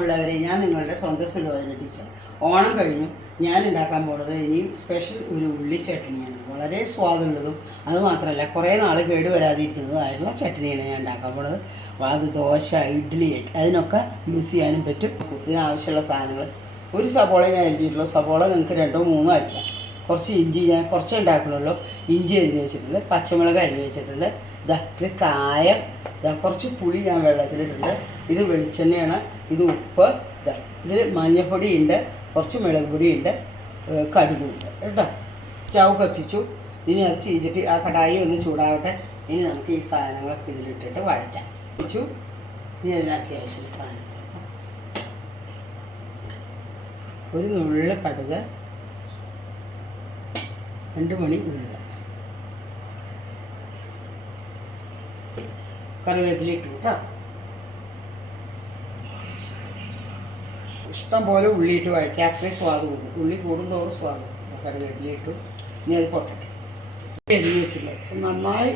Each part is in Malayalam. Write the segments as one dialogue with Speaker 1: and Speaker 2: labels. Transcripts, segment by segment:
Speaker 1: സ്നേഹമുള്ളവരെ ഞാൻ നിങ്ങളുടെ സ്വന്തം സുലോചന ടീച്ചർ. ഓണം കഴിഞ്ഞു. ഞാൻ ഉണ്ടാക്കാൻ പോണത് ഇനി സ്പെഷ്യൽ ഒരു ഉള്ളി ചട്നിയാണ്. വളരെ സ്വാദുള്ളതും അതുമാത്രമല്ല കുറേ നാൾ കേട് വരാതിരിക്കുന്നതുമായിട്ടുള്ള ചട്നിയാണ് ഞാൻ ഉണ്ടാക്കാൻ പോണത്. അത് ദോശ ഇഡ്ഡലി അതിനൊക്കെ യൂസ് ചെയ്യാനും പറ്റും. ഇതിനാവശ്യമുള്ള സാധനങ്ങൾ. ഒരു സബോള ഞാൻ എഴുതിയിട്ടുള്ളൂ സബോള നിങ്ങൾക്ക് രണ്ടോ മൂന്നോ ആയിരിക്കാം കുറച്ച് ഇഞ്ചി ഞാൻ കുറച്ചേ ഉണ്ടാക്കണമല്ലോ ഇഞ്ചി അരിഞ്ഞ് വെച്ചിട്ടുണ്ട് പച്ചമുളക് അരിഞ്ഞ് വെച്ചിട്ടുണ്ട്. ഇതാ ഇത് കായം. ഇതാ കുറച്ച് പുളി ഞാൻ വെള്ളത്തിലിട്ടുണ്ട് ഇത് വെളിച്ചെണ്ണയാണ്. ഇത് ഉപ്പ്. ഇതാ ഇത് മഞ്ഞൾപ്പൊടിയുണ്ട് കുറച്ച് മുളക് പൊടിയുണ്ട് കടുകുണ്ട്. കേട്ടോ? ചവ് കത്തിച്ചു. ഇനി അത് ചീച്ചിട്ട് ആ കടായി ഒന്ന് ചൂടാവട്ടെ. ഇനി നമുക്ക് ഈ സാധനങ്ങളൊക്കെ ഇതിലിട്ടിട്ട് വഴറ്റാം. വെച്ചു. ഇനി അതിന് അത്യാവശ്യം സാധനങ്ങൾ ഒരു നുള്ളിൽ കടുക്. രണ്ട് മണി ഉഴുക കറിവേപ്പില ഇട്ടു കേട്ടോ ഇഷ്ടം പോലെ ഉള്ളിയിട്ട് വഴറ്റി അത്രയും സ്വാദ് കൂടും. ഉള്ളി കൂടുന്തോറും സ്വാദ് കറിവേപ്പില ഇനി അത് പൊട്ടട്ടെ. എരിഞ്ഞ് വെച്ചിട്ടുണ്ട് നന്നായി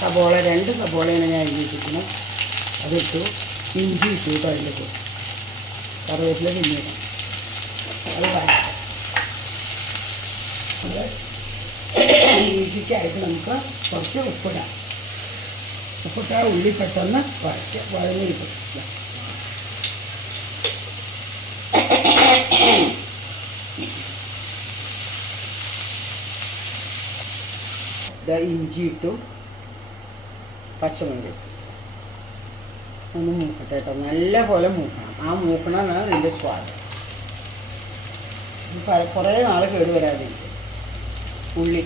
Speaker 1: സബോള രണ്ട് സബോളയാണ് ഞാൻ അരിഞ്ഞ് വെച്ചിരിക്കുന്നത്. അതിട്ടു. ഇഞ്ചി ഇട്ടു കേട്ടോ അതിന്റെ കൂടെ കറിവേപ്പില പിന്നീട്. അത് ഈസിക്കായിട്ട് നമുക്ക് കുറച്ച് ഉപ്പിടാം. ഉപ്പിട്ടാ ഉള്ളി പെട്ടെന്ന് വഴച്ച് വഴഞ്ഞ് കിട്ടും. ഇഞ്ചി ഇട്ടു. പച്ചമുളക് ഒന്ന് മൂക്കട്ടെ കേട്ടോ. നല്ല പോലെ മൂക്കണം. ആ മൂക്കണമെന്നാണ് ഇതിന്റെ സ്വാദ്. കുറേ നാൾ കേട് വരാതിരിക്കും ഉള്ളി.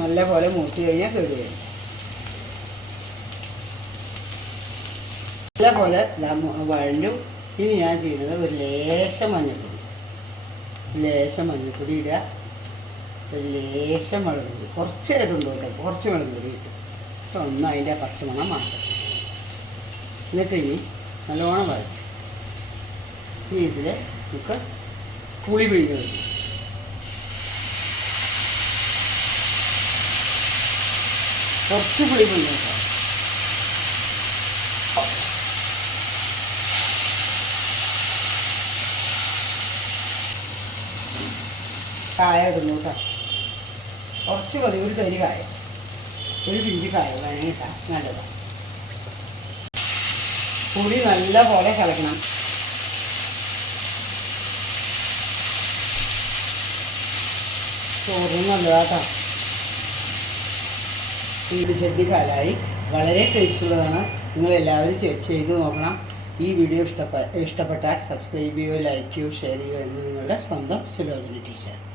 Speaker 1: നല്ല പോലെ മൂത്ത് കഴിഞ്ഞാൽ കേട് വരും നല്ല പോലെ വഴഞ്ഞു ഇനി ഞാൻ ചെയ്യുന്നത് ഒരു ലേശം മഞ്ഞൾപ്പൊടി. ലേശം മഞ്ഞൾപ്പൊടി ഇടുക. ഒരു ലേശം മുളക് പൊടി. കുറച്ച് ഇടുണ്ടോ കേട്ടോ? കുറച്ച് മുളക് പൊടി ഇട്ടു. എന്നിട്ട് ഒന്ന് അതിന്റെ പച്ചമണം മാറ്റും എന്നിട്ട് ഇനി നല്ലോണം വഴറ്റും. ഇനി ഇതിൽ നമുക്ക് പുളി പിഴിഞ്ഞ് വയ്ക്കും കുറച്ച് പുളി പുളി കായ ഇടുന്നു കേട്ടോ. കുറച്ച് മതി ഒരു തരി കായ. ഒരു പിഞ്ച് കായ വേണമെങ്കിൽ നല്ലതാണ് പുളി നല്ല പോലെ കലക്കണം. ചോറും നല്ലതാട്ടോ ചട്ടി കലായി. വളരെ ടേസ്റ്റുള്ളതാണ് ചെ- ചെയ്ത് നോക്കണം. ഈ വീഡിയോ ഇഷ്ടപ്പെട്ട ഇഷ്ടപ്പെട്ടാൽ സബ്സ്ക്രൈബ് ചെയ്യുകയോ ലൈക്ക് ചെയ്യുകയോ ഷെയർ ചെയ്യുകയോ എന്ന് നിങ്ങളുടെ സ്വന്തം സുലോചന ടീച്ചർ